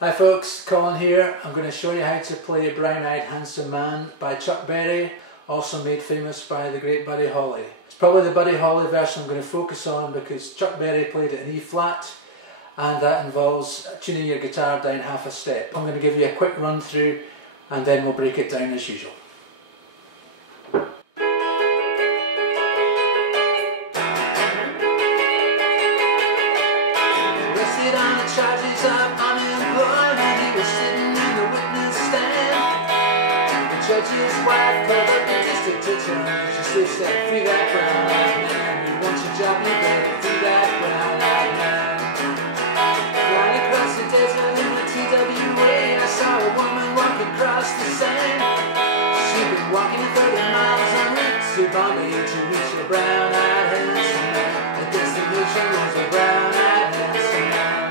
Hi folks, Colin here. I'm going to show you how to play Brown Eyed Handsome Man by Chuck Berry, also made famous by the great Buddy Holly. It's probably the Buddy Holly version I'm going to focus on because Chuck Berry played it in E flat and that involves tuning your guitar down half a step. I'm going to give you a quick run through and then we'll break it down as usual. Charges of unemployment, he was sitting in the witness stand. The judge's wife called up the district attorney. She said, free that brown-eyed man. You want your job, you better free that brown-eyed man. Flying across the desert in the TWA, I saw a woman walking across the sand. She'd been walking 30 miles en route to Bombay to reach the brown-eyed handsome man. The destination was a brown-eyed handsome man.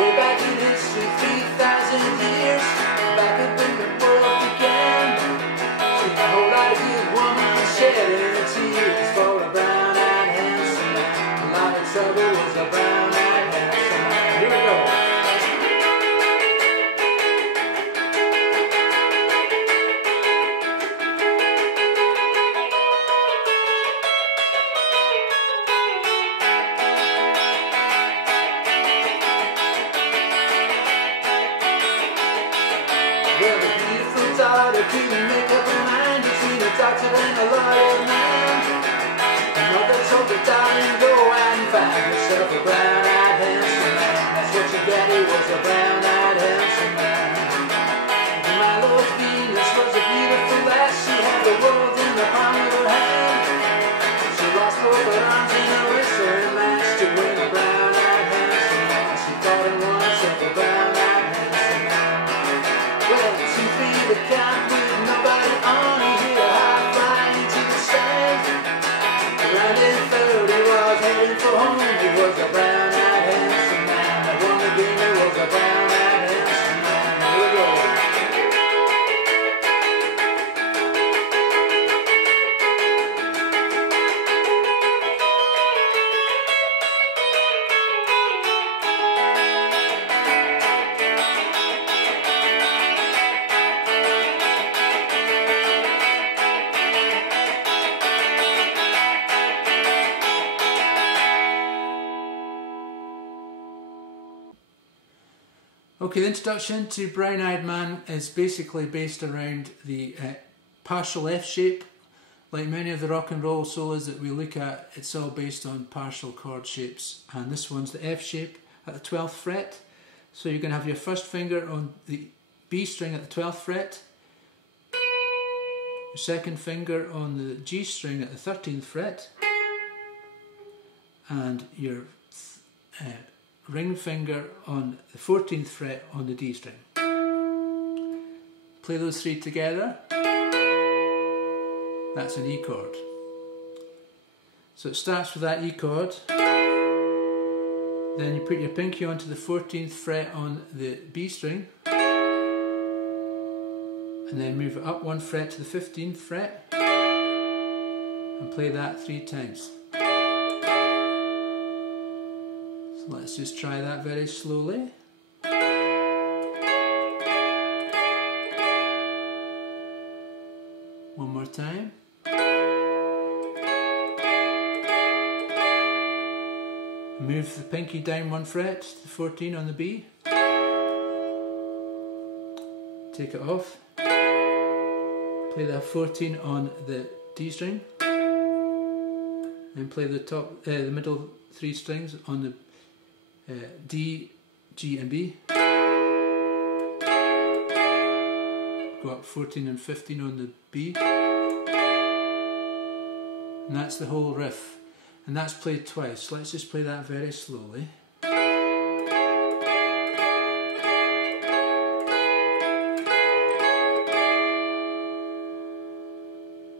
Way back in history, 3,000 years, back up when the world began. Seen a whole lot of good women shedding tears for a brown-eyed handsome man. A lot of trouble was a brown-eyed handsome man. Here we go. Well, the beautiful daughter couldn't make up her mind between a doctor and a lawyer man. The mother told the darling, go out and find yourself a brown-eyed handsome man. That's what your daddy was, a brown-eyed handsome man. And my Lord Venus was a beautiful lass. She had the world in the palm of her hand. She lost both her arms and her wrists and managed to win a brown-eyed handsome man. She thought and won herself a brown-eyed handsome man. Well, 2, 3 the count with nobody on, he hit a high fly into the stand. Around in third he was heading for home. He was a brown-eyed handsome man. I won the game, he was a brown-eyed handsome man. Here we go. Okay, the introduction to Brown Eyed Man is basically based around the partial F shape. Like many of the rock and roll solos that we look at, it's all based on partial chord shapes. And this one's the F shape at the 12th fret. So you're going to have your first finger on the B string at the 12th fret, your second finger on the G string at the 13th fret, and your ring finger on the 14th fret on the D string. Play those three together. That's an E chord. So it starts with that E chord. Then you put your pinky onto the 14th fret on the B string. And then move it up 1 fret to the 15th fret. And play that 3 times. Let's just try that very slowly. One more time. Move the pinky down 1 fret to the 14 on the B. Take it off. Play that 14 on the D string. And play the middle 3 strings on the D, G and B. Go up 14 and 15 on the B. And that's the whole riff. And that's played twice. Let's just play that very slowly.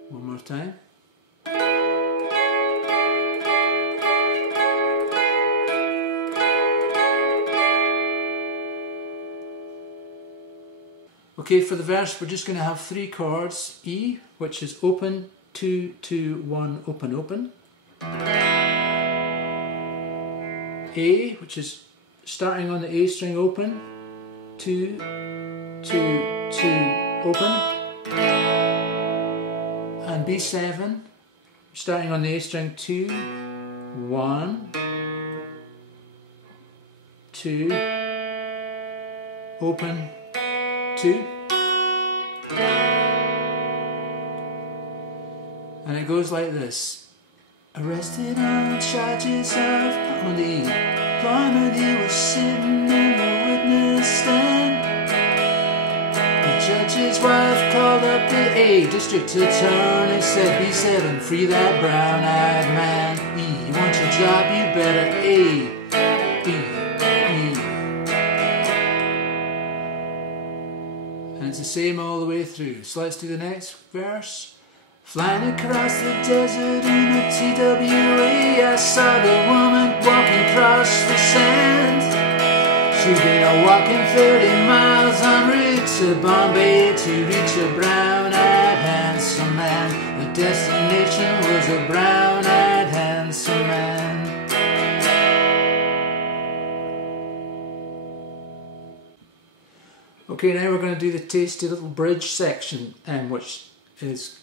One more time. Okay, for the verse we're just going to have 3 chords. E, which is open, 2, 2, 1, open, open. A, which is starting on the A string open, 2, 2, 2, open, and B7, starting on the A string, 2, 1, 2, open, 2, and it goes like this. Arrested on charges of felony, Barnaby was sitting in the witness stand. The judge's wife called up the A district attorney, said, B7, free that brown-eyed man. E, you want your job, you better A, B, E. And it's the same all the way through. So let's do the next verse. Flying across the desert in a TWA, I saw the woman walking across the sand. She'd been walking 30 miles en route to Bombay to reach a brown-eyed handsome man. The destination was a brown-eyed handsome man. Okay, now we're going to do the tasty little bridge section, which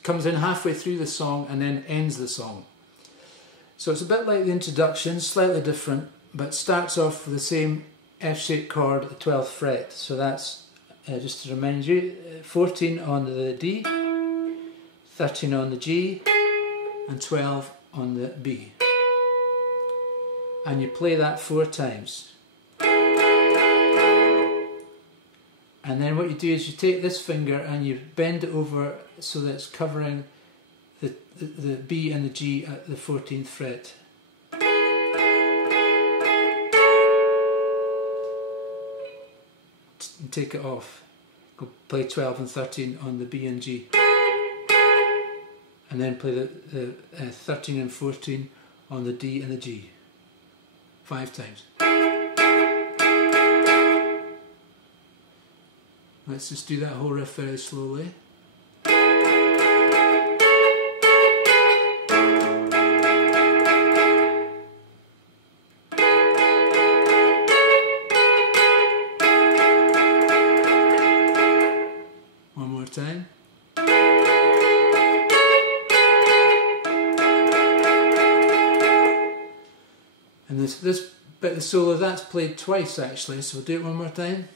comes in halfway through the song and then ends the song. So it's a bit like the introduction, slightly different, but starts off with the same F-shaped chord at the 12th fret. So that's, just to remind you, 14 on the D, 13 on the G, and 12 on the B. And you play that 4 times. And then what you do is you take this finger and you bend it over so that it's covering the B and the G at the 14th fret. And take it off. Go play 12 and 13 on the B and G. And then play the 13 and 14 on the D and the G. 5 times. Let's just do that whole riff very slowly. One more time. And this bit of the solo, that's played twice actually, so we'll do it one more time.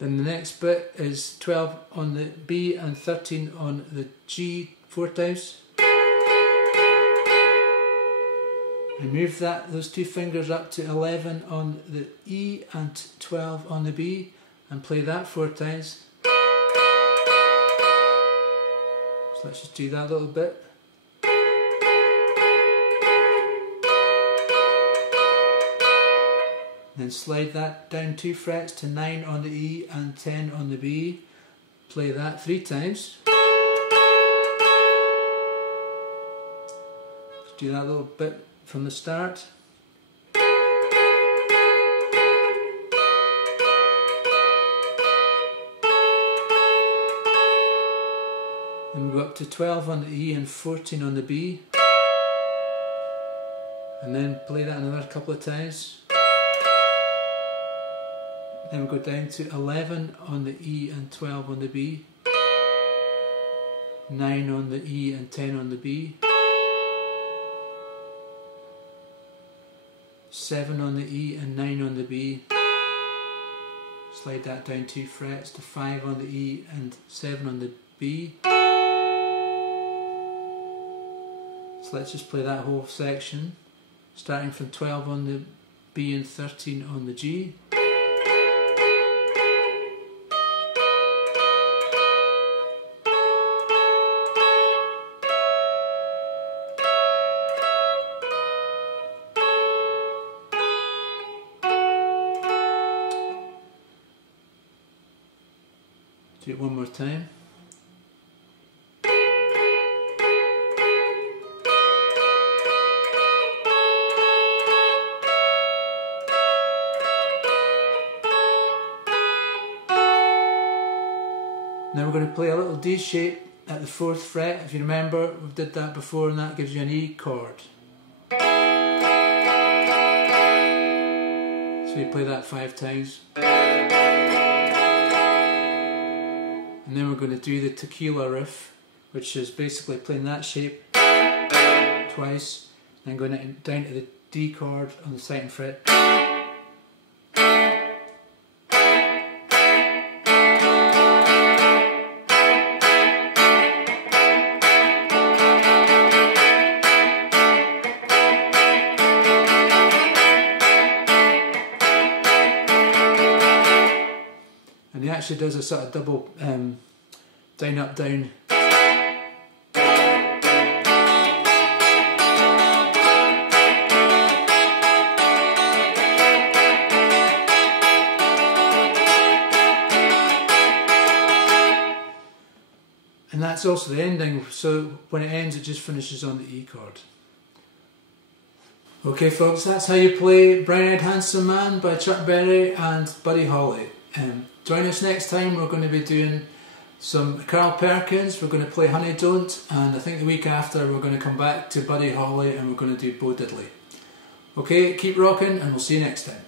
Then the next bit is 12 on the B and 13 on the G 4 times. And move those 2 fingers up to 11 on the E and 12 on the B and play that 4 times. So let's just do that a little bit. Then slide that down 2 frets to 9 on the E and 10 on the B. Play that 3 times. Let's do that a little bit from the start. Then we go up to 12 on the E and 14 on the B. And then play that another couple of times. Then we go down to 11 on the E and 12 on the B, 9 on the E and 10 on the B, 7 on the E and 9 on the B, slide that down 2 frets to 5 on the E and 7 on the B. So let's just play that whole section, starting from 12 on the B and 13 on the G. Do it one more time. Now we're going to play a little D shape at the 4th fret. If you remember, we did that before, and that gives you an E chord. So you play that 5 times. And then we're going to do the tequila riff, which is basically playing that shape twice, and going down to the D chord on the 2nd fret. And he actually does a sort of double down, up, down. And that's also the ending, so when it ends it just finishes on the E chord. Okay folks, that's how you play Brown-Eyed Handsome Man by Chuck Berry and Buddy Holly. Join us next time. We're going to be doing some Carl Perkins, we're going to play Honey Don't, and I think the week after we're going to come back to Buddy Holly and we're going to do Bo Diddley. Okay, keep rocking and we'll see you next time.